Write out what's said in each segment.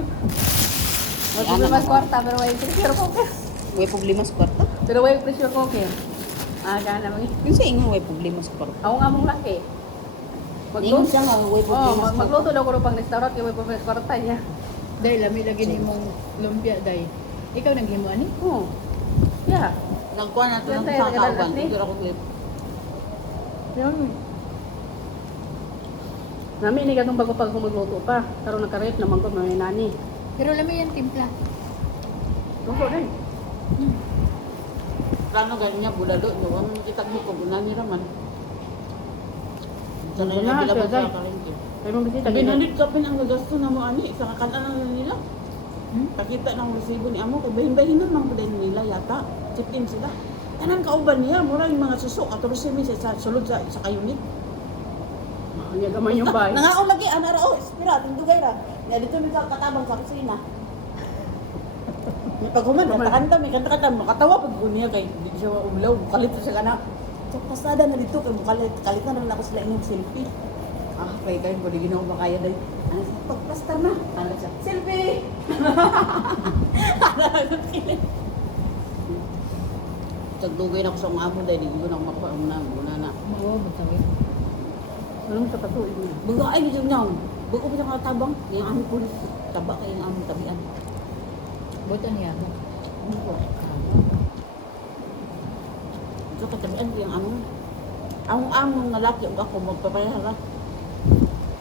May problema sa kwarta, pero may pressure cooker. Way problema sa kwarta. Pero may pressure cooker. Gana mo. Yung sa inyo, way problema sa kwarta. Ako nga mong laki. Ingon siya nga, way problema sa kwarta. Magluto daw ko rin pang restaurant, kaya may problema sa kwarta niya. Dahil lami lagi ni mong lumpia, day. Ikaw naghimo ani? Oo. Yeah. Nagkuha na ito Yan ng tayo, kakauban. nagalalas ni. Ito ako clip. Yun. Nami ini katong bago pag magluto pa. Karon naka-rep naman ko may nani. Pero lami yan timpla. Luto din. Plano ganyan niya, bulalo. Yung kitag mo ko, bunani raman. Sana Wala, yung bilabot siya, sa karinti. Pero bisita Binanid ka pin ang nagasto na mo, ani. Sa kakalaan na nila. Hmm? Pakita ng resibo ni Amo. Kay bahin-bahinan man po din nila yata. Chip-in sila. Tanan kauban niya. Mura yung mga susok. At rusimi sa sulod sa kayunit. Anya gaman yung bay. Nangaon lagi, ana ra, espira, tindugay ra. Ya dito mi katabang sa kusina. May paghuman, kanta may kanta-kanta, makatawa pag niya kay di siya umlaw, kalit sa kana. Sa pasada na dito kay kalit na naman ako sila inyong selfie. Kay mo di ginawa makaya dai. Ano sa pagpasta na? Ano siya? Selfie. Tagdugay na ko sa mga amo dahil di ko na makuha na. Oo, butawin. Anong sa katuig niya? Baga ay dito niya. Bago pa siya katabang. Yung amo ko taba kay yung amo tabian. Buto niya mo. Ano ko? Ito katabian ko yung amo. Ang among nalaki ang ako magpaparehala.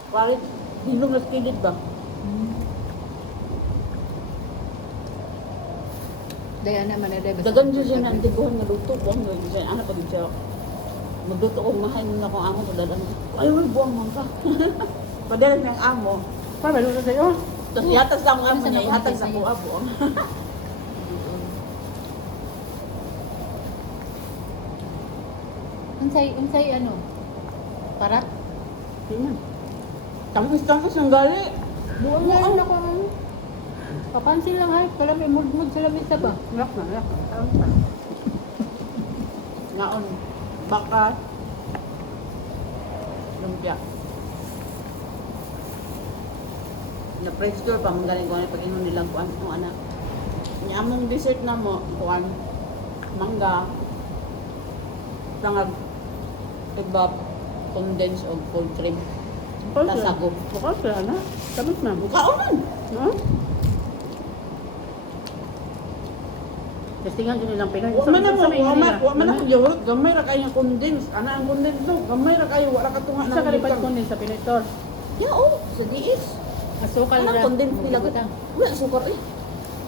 Parit, hinong na skilid ba? Day ana man day Dagan siya na ang tiguhan na luto. Buwang na siya. Ano pag siya. Magluto ko, mahain mo na kung amo. Padalan ko. Ay, buwang man ka. Padalan niya ang amo. Pa ba luto sa'yo? Tapos yatas lang ang amo niya. Yatas sa kuha buwang. Unsay ano? Parat? Tingnan. Tangkis ng gali. Buwan na ano ko. Papansin lang hay, kala may mud sa lamesa ba? Yak na, yak na. Tawag pa. Ngaon. Baka. Lumpia. Na-press store pa. Magaling ko na pag-inom nilang kuan. Ang anak. Among dessert na mo. Kuan. Mangga. Tangag. Ibab. Condense o cold cream. Tasago. Bukas sila na. Tapos na. Kaunan! No? Testingan yun nilang Pinay. Wa man na mo. Wa man na Ano? mo. Yawrot. Gamay ra kayo yung condense. Ana ang condense do. Gamay ra kayo. Wala ka tunga Isa kalipat ko din sa Pinay Store. Ya, oh. Sa diis. Asukal Anong ra. condense nila? Butang. Wala sukar eh.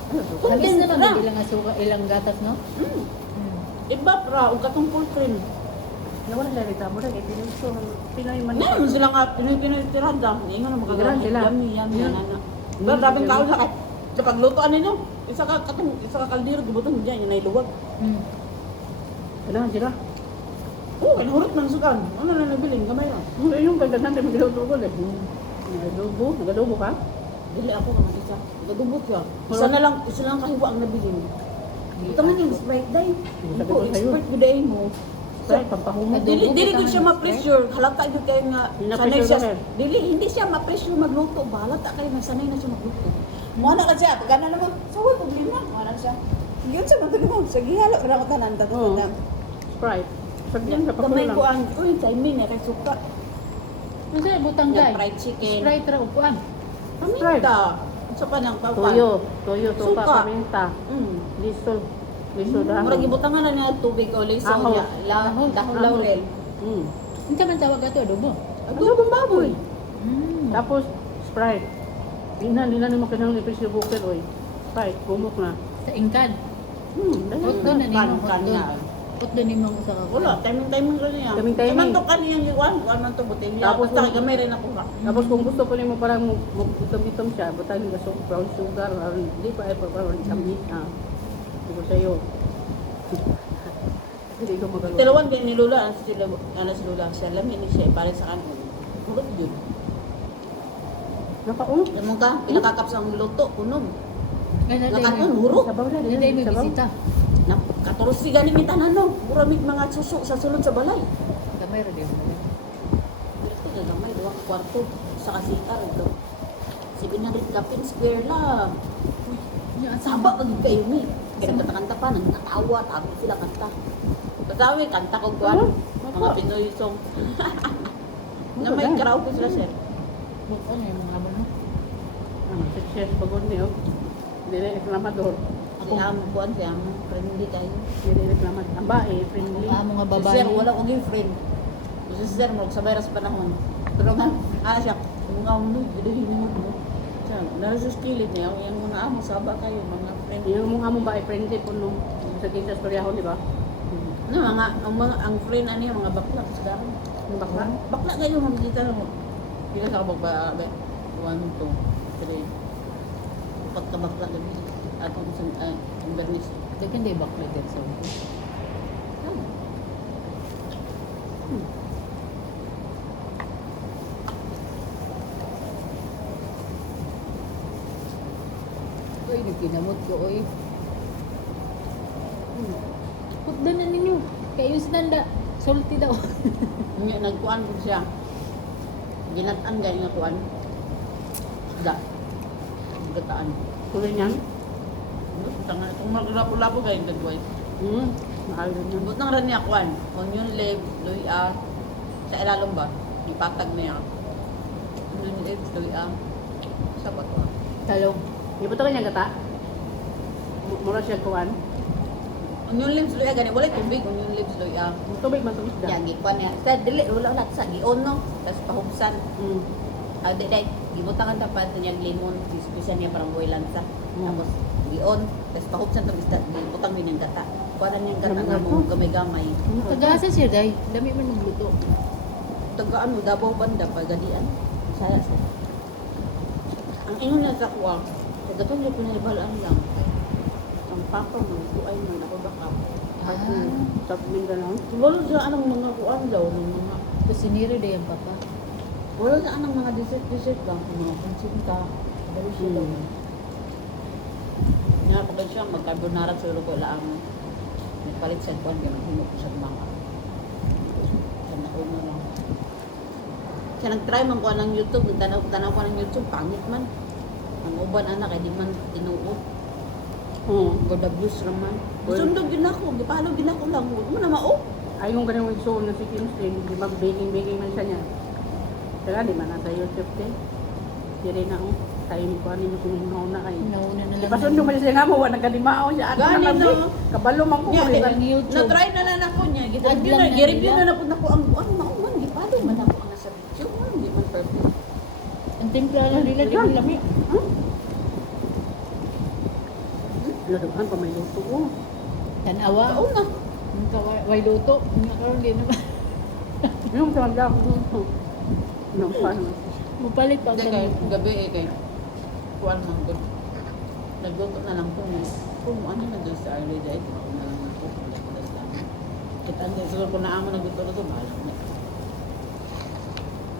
Labis Condense naman ra. bilang asukal ilang gatas no? Mm. Ibab ra. O katong full cream. Nawala sila rita mo na. Kaya Pinay Store. Pinay man. Ngayon sila nga Pinoy-tirada. Hindi nga na Magagawa sila. Yummy, Yeah. nana. Pero daming kaon sa kay. Sa pagluto ano nyo? Isa ka kaldero gubutong diyan yung nailuwag. Hmm. Kailangan sila. Oh, kanhurot man sukan. Ano na nabiling gamay ra. Yung pagdasan tayo magluto eh. Nagadubo. Nagadubo ka? Dili ako ka mag-isa. Gadubot ka. Isa lang kahiwa ang nabiling. Ito man yung Sprite day. Sabi Iko ko sa'yo. expert ko day mo. Sorry, pampahumog. Dili ko siya ma-pressure. Halata yun kayo nga sanay Na-pressure siya. ka, Dili, hindi siya ma-pressure magluto ba? Halata kayo nga sanay na siya magluto. Muna ka siya. Pagana naman, so wala problema. Muna siya. Yun siya magluto mo. Sige, halo. Wala ko tanan. Oo. Sprite. Sagyan ka pa Kamay lang. ko ang, uy, timing eh, kay suka. Unsay butang Yung day? fried chicken. Sprite ra upuan. Paminta. Sa pa ng papan. Toyo. Toyo, suka, Suka. paminta. Liso. Liso dahon. Murag ibutangan na niya tubig o liso Ahon. niya. Dahon Ahon. laurel. Unsa man tawag ato adobo? Adobong baboy. Tapos, Sprite. Di na naman kinang ni pressure cooker, oy. Sprite, bumok na. Sa ingkad. Put doon na nimo. Kan na. Put doon nimo sa Wala, timing rin niya. Timing. Kaman to kaniyang iwan, kuan man to botelya. Tapos Basta kung- gamay rin ako ka. Tapos kung gusto pa nimo parang mag-itom-itom siya, butang yung brown sugar, or hindi pa ay parang chamit. Hindi ko sa'yo. Hindi ko magawa. Tilawan din ni Lula, si Lula, siya lamin ni siya, pare sa kanon. Kulot yun. Nakaon. Alam ka, pinakakap sa ang luto, kunom. Ay Nakanon, hurok. Sabaw na. Day may Sabaw. bisita. Na, 14 gani mi tanan no. Muramig mga suso sa sulod sa balay. Gamay ra di mo. Ito na gamay, 2 ka kwarto sa kasitar ito. 700 kapin square lang. Nya Saba pag kayo ni. Kaya kanta-kanta pa, nagtatawa, tabi sila kanta. Kasawi, kanta ko kuan. Mga Pinoy song. Na may karaoke sila sir. Ano yung mga ano? Success pagod niyo. Dili reklamador. Si Amo kuan, si Amo, friendly kayo. Dili reklamad. Ang bae, friendly. Mga mga Si babae. Sir, wala ko yung friend. Si Sir, sabay ras panahon. Pero nga, siya, mga amo, gidahin mo. Siya, nasa kilid niya, yung mga amo, saba kayo, mga friend. Yung mga among bae, friendly po nung sa kinsa storyahon, di ba? No, ang friend ano yung mga bakla sekarang. Yung bakla. Bakla kayo mamita mo. Kita sa bagba 1 2 3. Upat ka bakla gabi. Atong ang bernis. Dagan day bakla din so. Uy, nagkinamot ko, uy. Putdan na ninyo. Kayo sinanda. Salty daw. Nagkuan ko siya. Ginatan gani nga kuan. Da. Gataan. Tuloy niyan. Tanga itong maglapo-lapo kayo gagawin. Mahal din yun. Butang ran niya kuan. Onion leaf, luya. Sa ilalong ba? Ipatag niya. Onion leaf, luya. Sa ba to? Talong. Ibo to kanya gata. Mura siya kuan. Onion leaves luya gani. Wala tubig. Onion leaves luya. Tubig man tumis da. Yang gikuan niya. Sa dili wala sa gion no. Tapos pahubsan. Mm. Dai gibutangan dapat niya lemon, bisan niya parang boilansa. Tapos gion, tapos pahubsan to isda, gibutang din yung gata. Kuan niya gata nga mo gamay-gamay. Tagasa siya day. Dami man magluto. Taga ano Davao banda pagadian. Saya sa. Ang ingon na sa kuwa, tagatong yung pinalibalaan lang. Ang papa mo, ay man ako baka. Sa Mindanao. Wala sa anong mga kuan daw, ng mga Kusinira day ang papa. wala sa anong mga dessert lang, mga konsinta. Dali siya daw. Nga pagka siya, mag-carbonara sa ulo ko lang. Nagpalit sa kuan, gano'n hinok sa mga. Sa nauna lang. Siya nag-try man ko ng YouTube, nagtanaw ko ng YouTube, pangit man. Ang uban anak, ay di man tinuot. God abuse naman. Sundog yun ako, gipalo yun ako lang. Huwag mo na mao. Ay, yung ganun yung show na si Kim Slim, di ba baking man siya niya. Kaya di man nasa YouTube din. Di rin ako. Tayo ni Kuan mo sumingaw na kayo. Nauna na lang. Ipasundo mo siya nga mo, wala nagkadimao siya. Ano Gani naman no. Kabalo man ko. Yeah, ulit. ang YouTube. Na-try na lang ako niya. Adlang na Gi-review nila. na po ako ang buwan. Mauman, gipalo man ako ang nasa video. Hindi man perfect. Ang timpla lang nila di man lami. Ladukan pa may luto ko. Tanawa. Oo na. Way luto. Nga karon di naman. Yung sa mga luto. Nung paano. Mupalit pa Hindi ang kay tanong. gabi kay kuwan man ko. Nagluto na lang ko niya. Kung ano na dyan sa early day, kumain na lang ako. Kita ang sunod ko na amo nagluto na ito, mahal na.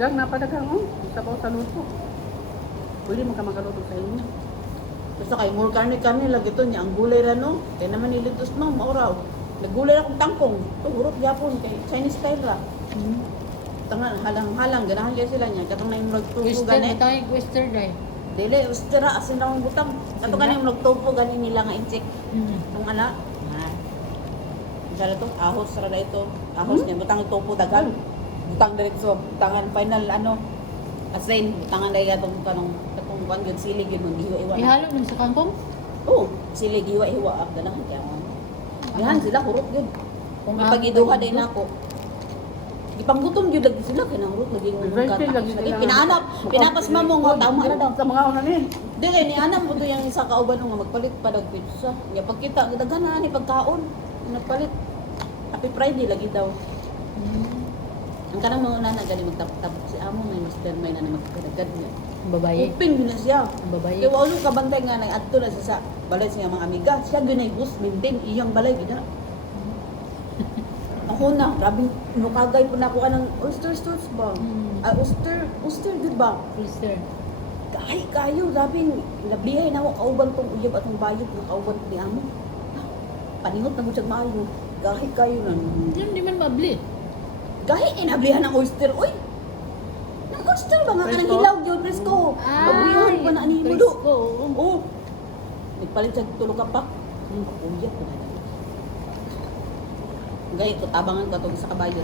Gang, napadagang mo. Sabaw sa luto. Pwede mo ka magaluto sa inyo. Basta kay more karne-karne lagi to niya. Ang gulay ra no. Kaya naman nilitos no, mauraw. Naggulay akong tangkong. Ito, hurot yapon. Kay Chinese style ra. Tangan, halang-halang. Ganahan kaya sila niya. Katong na yung nagtupo Western, gani. tayo Western day. Dili, ustira. Asin na akong butang. Katong na yung nagtupo gani nila nga incheck. Itong ana. Masala to, ahos ra na ito. Ahos niya. Butang topo dagan. Butang diretso. Butangan final ano. Asin. Butangan dahil itong kanong kuan gyud sili gyud mo giwa-iwa. Ihalo man sa kangkong. Oo, sila giwa-iwa ang ganahan kaya mo. Yan sila hurot gyud. Kung Ah, ipagiduha pagigutom. din ako. Gipanggutom gyud lagi sila kay nang hurot lagi ng Adventure lagi sila. Pinaanap, pinapasma mo nga tama na daw. Sa mga una ni. Di kay ni anam mo to yang isa ka uban nga magpalit pa dag pizza. Ya pagkita daghan na ni pagkaon. Nagpalit. Happy Friday lagi daw. Ang kanang mga una na gali magtap-tap si amo may Mr. May na magkadagad niya. Ang babae. Uping gina siya. Ang babae. Kaya walo ka bantay nga nang adto na siya sa balay siya mga amiga. Siya ginay bus maintain iyang balay gina. Ako na, grabe nukagay po na ako anang oyster sauce ba? Oyster di ba? Western. Kahay kayo, grabe nablihay na ako kauban tong uyab at tong bayot ng kauban ni amo. Paningot na mo siya maayo. Gahi kayo na. Diyan di man mabli. Gahi inablihan ng oyster, oy. Gusto ba nga ka ng Presko? hilaw yun, presko. Pagbiyahan pa na ni Mudo. Presko. Oo. Nagpalit sa tulog ka pa. Uyak ko na lang. Gaya ito, tabangan ko itong sa kabayo.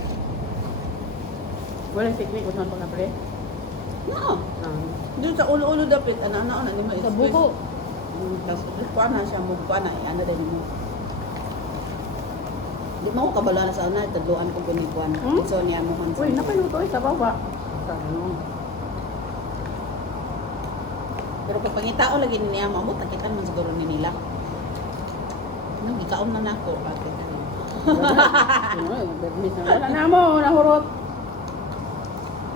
Walang technique kung saan pagkapre. No. Doon sa ulo-ulo dapat, ano, di mo Sa buko. Tapos, kuha na siya, mugpa na, ano din mo. Di mo ako kabala na sa una, tadluan ko pinikuan. So, niya mo man Uy, napaluto sa baba. Sa ano? Pero pag pangitao lagi niya, maabot, takitan man siguro ni nila. Nang ikaon na nako, bakit? Wala na mo, nahurot.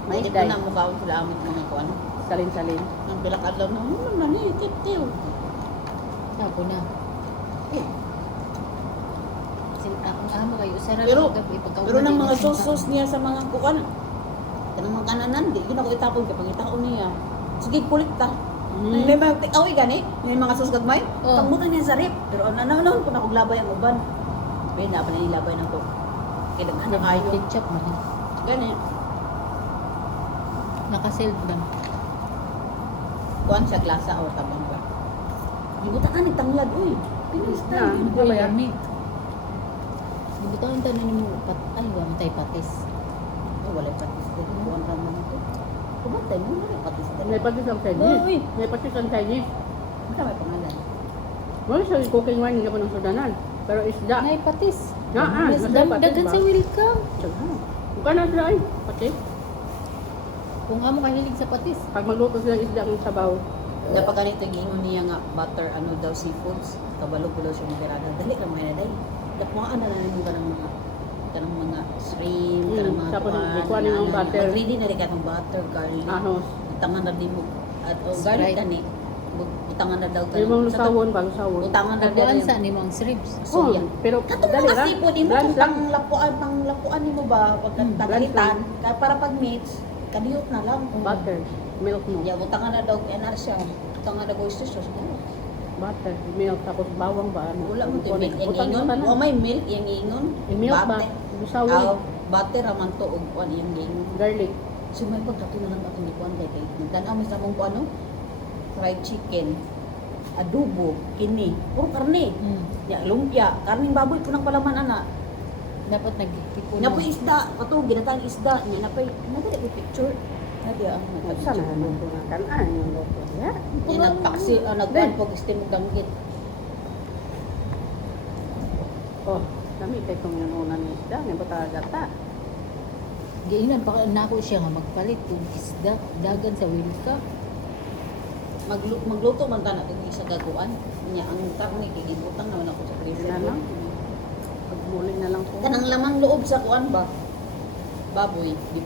May May ito day. na mukhaon sila aming mga kuan. Salin-salin. Ang bilak adlaw na, man eh, tip-tiw. Ako na. Ang amo kayo, sarap Pero- gabi pagka Pero nang mga sauce niya sa mga kukan, kanang mga kananan, di yun ako itapon kapag itaon niya. Sige, kulit ta. May mga take-away gani, may mga sauce gagmay. Oh. Pangmutan niya sa rip. Pero ano kung ako labay ang uban. May na pa na ilabay ng ko. Kaya naghanap kayo. ketchup man. Gani. Naka-seld lang. Kuan siya glasa o tabang ba. Gibuta ka ni tanglad, uy. Pinis Na, tayo. ano ba yan? Dibutawan tayo na mo ay wala tay patis. Oh, wala patis din. Kuan ka naman ito. Kumatay mo na patis din. May patis ang Chinese. Uy. May patis ang Chinese. Ano may pangalan? Wala siya cooking wine nga po ng sudanan. Pero isda. Nay patis. Mas Dagan sa welcome. Bukan na sila ay. Patis. Kung amo kahilig sa patis. Pag magluto sila ng isda ng sabaw. Dapat ganito giingon niya nga butter ano daw seafoods. Kabalo ko daw siya magirada. Dali lang may naday. Dapat mga ano na nimo kanang mga shrimp, kanang mga Tapos ikuha niyo ang butter. Ready na rin ka ng butter, garlic. Ahos. Utangan na din mo. At garlic Sprite. gani. Utangan na daw Yung mga lusawon, balusawon. Utangan na Nagbuan din. sa ni mga shrimps. Oh, Soya. pero Katong dali mga lang. seafood, mo Blanch lang. panglapuan mo ba? Pag tatalitan, para pag mix, kadiyot na lang. Butter. Milk mo. Ya, utangan na daw, yan na siya. Utangan na daw oyster sauce. Butter. Milk. Tapos bawang ba? Ano? Wala mo ito, milk yung Utang ingon. ka na. O may milk yung ingon. Yung milk ba? Butter. Lusawon. Butter raman to, ug kuan yung ingon. Garlic. So may pagkato na lang ako ni kuan kay nagtanaw mi sa mong kuan ano? Fried chicken, adobo, kini, puro karne. Ya, lumpia, karning baboy kunang palaman ana. Dapat nagtipon. Napoy isda, pato ginatang isda, nya napay nadali ko picture. Nadi ang Sana luto na kanan yung luto. Ya. Nya nagpaksi nagkuan pog steam ug danggit. Oh, kami kay kung yung una ng isda. May bata gata. Giinan pa na ako siya nga magpalit kung isda dagan sa welcome. Magluto man ta na kung isa gaguan. Nya ang karne gigibutang naman ako sa freezer. Yan lang. Pagmuli na lang po. Kanang lamang loob sa kuan ba? Baboy, di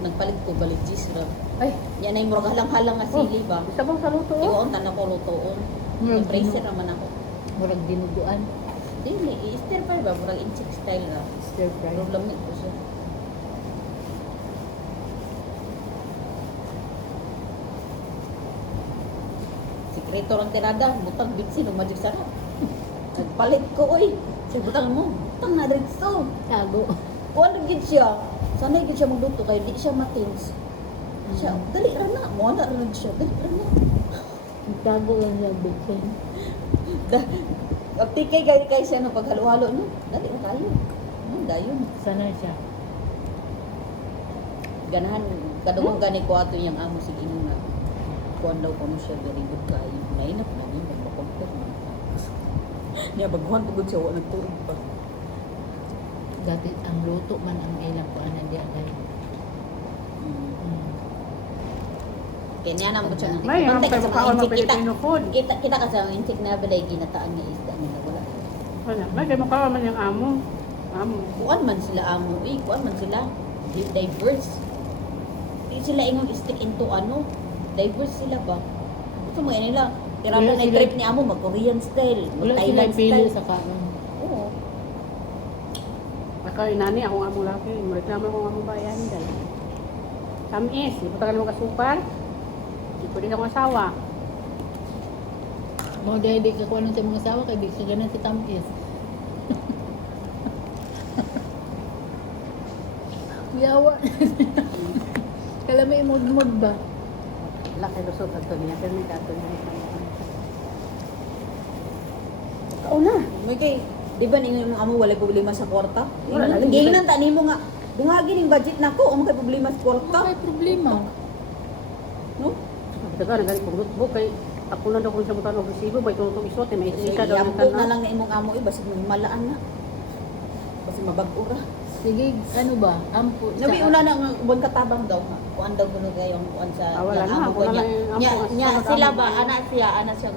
nagpalit ko balit cheese ra. Ay, Yan ay murag halang-halang nga sili ba? isa bang sa luto? Oh. Iwaon tan ako lutoon. Murag Freezer naman ako. Murag dinuguan, Dili, i-stir fry ba murag incheck style ra. stir fry. Pero lamig ko siya. Sikreto lang tirada, butang bitsi no magic sarap. Nagpalit ko oy. Sa butang mo, butang na dito. Tago. Kuan gid siya. Sanay gid siya magluto kay di siya matins. Siya, dali ra na. Mo na ra siya, dali ra na. Tago lang sa bukid. Aptikay kay siya no paghalo-halo no. Dali ra kayo. Dayon. Sana siya. Ganahan kadungog gani ko ato yang amo sig imo na. Kuan daw ko mo siya very good kayo. Nainap na ni magpakontak man. Niya bagwan pugod siya wa nagtuig pa. Dati ang luto man ang ilang ko anan di agay. Kanya na mo siya. May ang Bantay ka sa mga pagkakaon ng insik. Filipino food. Kita ka sa insik na balay ginataan nga isda nila wala. Wala. May kay makawa man yung amo. Amo. Kuan man sila amo, kuan man sila diverse. Di sila ingon stick into ano, diverse sila ba? Gusto mo yan nila, tirada Wala na sila- trip ni amo, mag-Korean style, Wala sila mag-Thailand pili style. sa kaon. Oo. Ako inani akong amo laki. Reklamo akong amo bayan dahil. Tamis. Ipatagal mo kasupar. Hindi pwede akong asawa. Mga dahil di ka kuha sa mga asawa kay di ka ganan si tamis. Yawa. Kaya Kala may imod-mod ba? Laki lusot at niya. Pero may dato niya. Ikaw na. May kay, di ba ninyo mga amo walay problema sa kwarta? Wala lang. Ngayon ang tani mo nga, dungagin yung budget na ko, ang may problema sa kwarta. May problema. No? Daga, nagaling kong notebook kay ako na daw kung sa butang ng resibo, ba itong iswat, may Kasi isika daw ng iampo na tanaw. lang na imong amo basig mahimalaan na. Basig mabag-ura. Sige, ano ba? Ampo. Nabi una na nga ubang katabang daw nga. Kuan daw kuno kayong kuan sa Ah, wala yang na, amo wala niya. na yung amo, Nya, as nya sunod sila amo ba niya. ana siya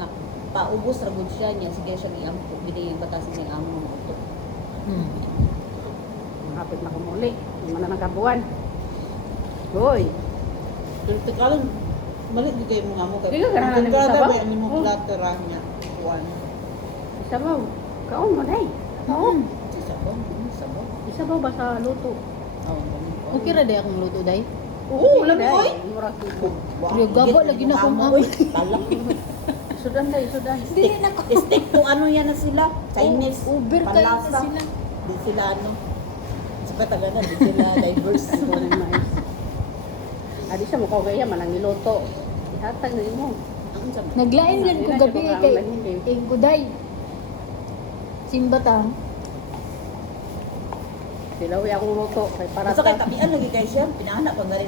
paubos ra gud siya niya sige siya ni ampo gidi yung batas ni amo mo to. Hmm. Hapit na kumuli. Hindi man na nagkabuan. Hoy, Pero tekalan malit di kay mga amo kay. Di ka ganahan ng Kada sabaw? ba ang imong Oh. platera niya kuan. isa ba? Kaon mo, day. Oo. Sa sabaw, sabaw. Isa ba ba sa luto? Oh, Okay ra day akong luto day. Oo, wala mi Day, oy. murag tipo. Pero gaba lagi na akong amo. Talak. Sudan, day, sudan. Dili na ko. Stick to ano yan na sila? Chinese. Uber kayo na panlasa. sila. Di sila ano. Sa pataganan, di sila diverse. Ito na yung mais. Adi siya mukha kaya manang niluto. Ihatag na mo. Ang sabi. Naglain rin ko gabi kay Kuday. Simbatang. Sila uy akong luto. Kay para Basta kay tabian lagi kay siya, pinaanak pag galing